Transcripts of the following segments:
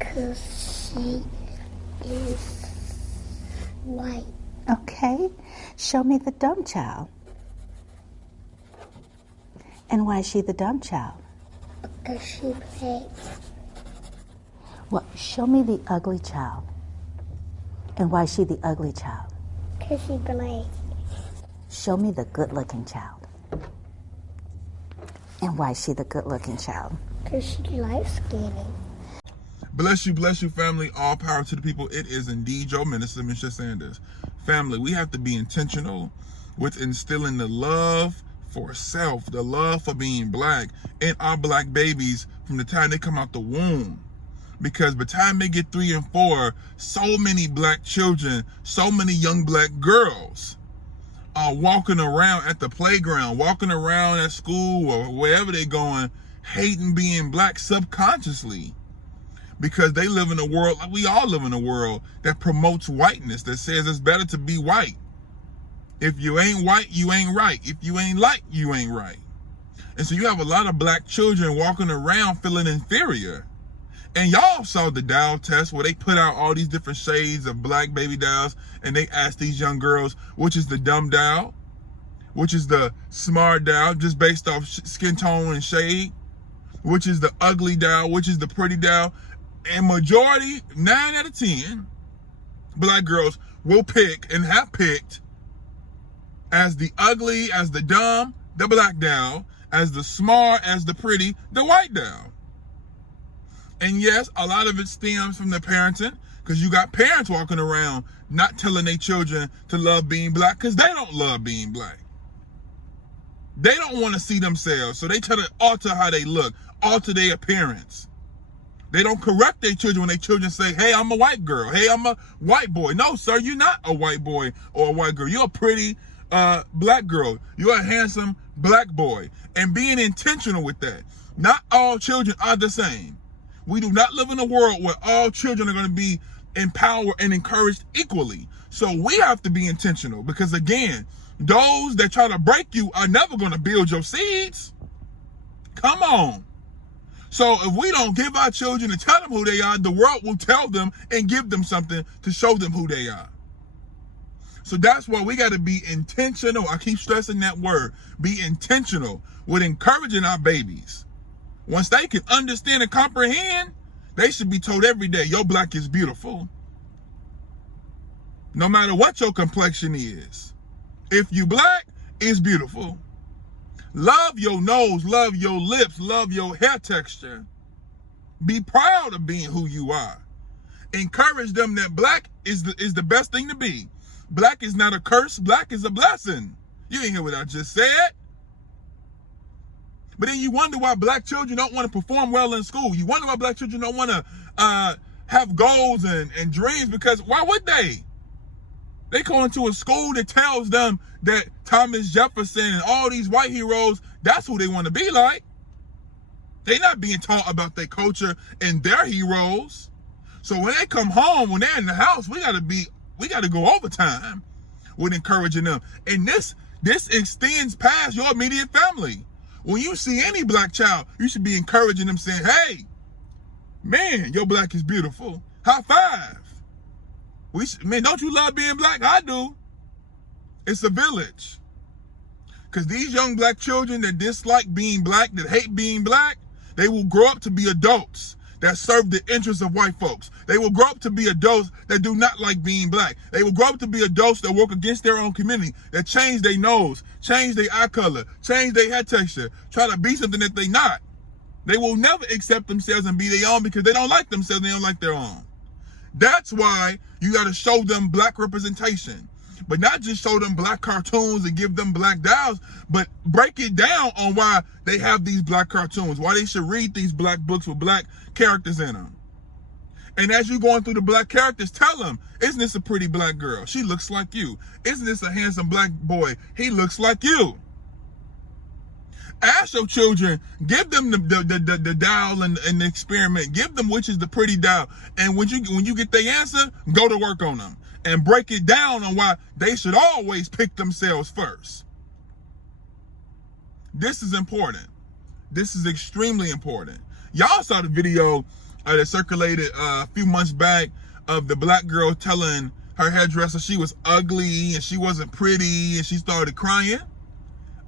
Because she is white. Okay. Show me the dumb child. And why is she the dumb child? Because she black. Well, show me the ugly child. And why is she the ugly child? Because she black. Show me the good-looking child. And why is she the good-looking child? Because she light skinned. Bless you, family. All power to the people. It is indeed your minister, Mr. Sanders. Family, we have to be intentional with instilling the love for self, the love for being black in our black babies from the time they come out the womb. Because by the time they get 3 and 4, so many black children, so many young black girls are walking around at the playground, walking around at school or wherever they're going, hating being black subconsciously. Because they live in a world, like we all live in a world, that promotes whiteness, that says it's better to be white. If you ain't white, you ain't right. If you ain't light, you ain't right. And so you have a lot of black children walking around feeling inferior. And y'all saw the doll test where they put out all these different shades of black baby dolls, and they asked these young girls, which is the dumb doll, which is the smart doll, just based off skin tone and shade, which is the ugly doll, which is the pretty doll. And majority, 9 out of 10, black girls will pick and have picked as the ugly, as the dumb, the black doll, as the smart, as the pretty, the white doll. And yes, a lot of it stems from the parenting, because you got parents walking around not telling their children to love being black because they don't love being black. They don't want to see themselves, so they try to alter how they look, alter their appearance. They don't correct their children when their children say, hey, I'm a white girl. Hey, I'm a white boy. No, sir, you're not a white boy or a white girl. You're a pretty black girl. You're a handsome black boy. And being intentional with that. Not all children are the same. We do not live in a world where all children are going to be empowered and encouraged equally. So we have to be intentional, because again, those that try to break you are never going to build your seeds. Come on. So if we don't give our children and tell them who they are, the world will tell them and give them something to show them who they are. So that's why we got to be intentional. I keep stressing that word. Be intentional with encouraging our babies. Once they can understand and comprehend, they should be told every day, your black is beautiful. No matter what your complexion is. If you black, it's beautiful. Love your nose, love your lips, love your hair texture. Be proud of being who you are. Encourage them that black is the best thing to be. Black is not a curse, black is a blessing. You ain't hear what I just said. But then you wonder why black children don't want to perform well in school. You wonder why black children don't want to have goals and dreams, because why would they? They go into a school that tells them that Thomas Jefferson and all these white heroes, that's who they want to be like. They're not being taught about their culture and their heroes. So when they come home, when they're in the house, we got to go overtime with encouraging them. And this extends past your immediate family. When you see any black child, you should be encouraging them, saying, hey, man, your black is beautiful. High five. Man, don't you love being black? I do. It's a village. Because these young black children that dislike being black, that hate being black, they will grow up to be adults that serve the interests of white folks. They will grow up to be adults that do not like being black. They will grow up to be adults that work against their own community, that change their nose, change their eye color, change their hair texture, try to be something that they not. They will never accept themselves and be their own because they don't like themselves, they don't like their own. That's why you got to show them black representation. But not just show them black cartoons and give them black dolls, but break it down on why they have these black cartoons, why they should read these black books with black characters in them. And as you're going through the black characters, tell them, isn't this a pretty black girl? She looks like you. Isn't this a handsome black boy? He looks like you. Ask your children, give them the doll and the experiment. Give them which is the pretty doll. And when you get their answer, go to work on them. And break it down on why they should always pick themselves first. This is important. This is extremely important. Y'all saw the video that circulated a few months back of the black girl telling her hairdresser she was ugly and she wasn't pretty and she started crying.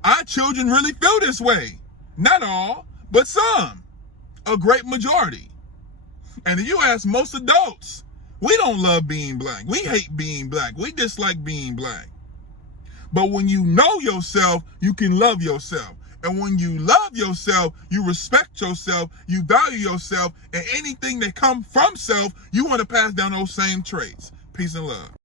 Our children really feel this way. Not all, but some. A great majority. And if you ask most adults, we don't love being black. We hate being black. We dislike being black. But when you know yourself, you can love yourself. And when you love yourself, you respect yourself, you value yourself, and anything that comes from self, you want to pass down those same traits. Peace and love.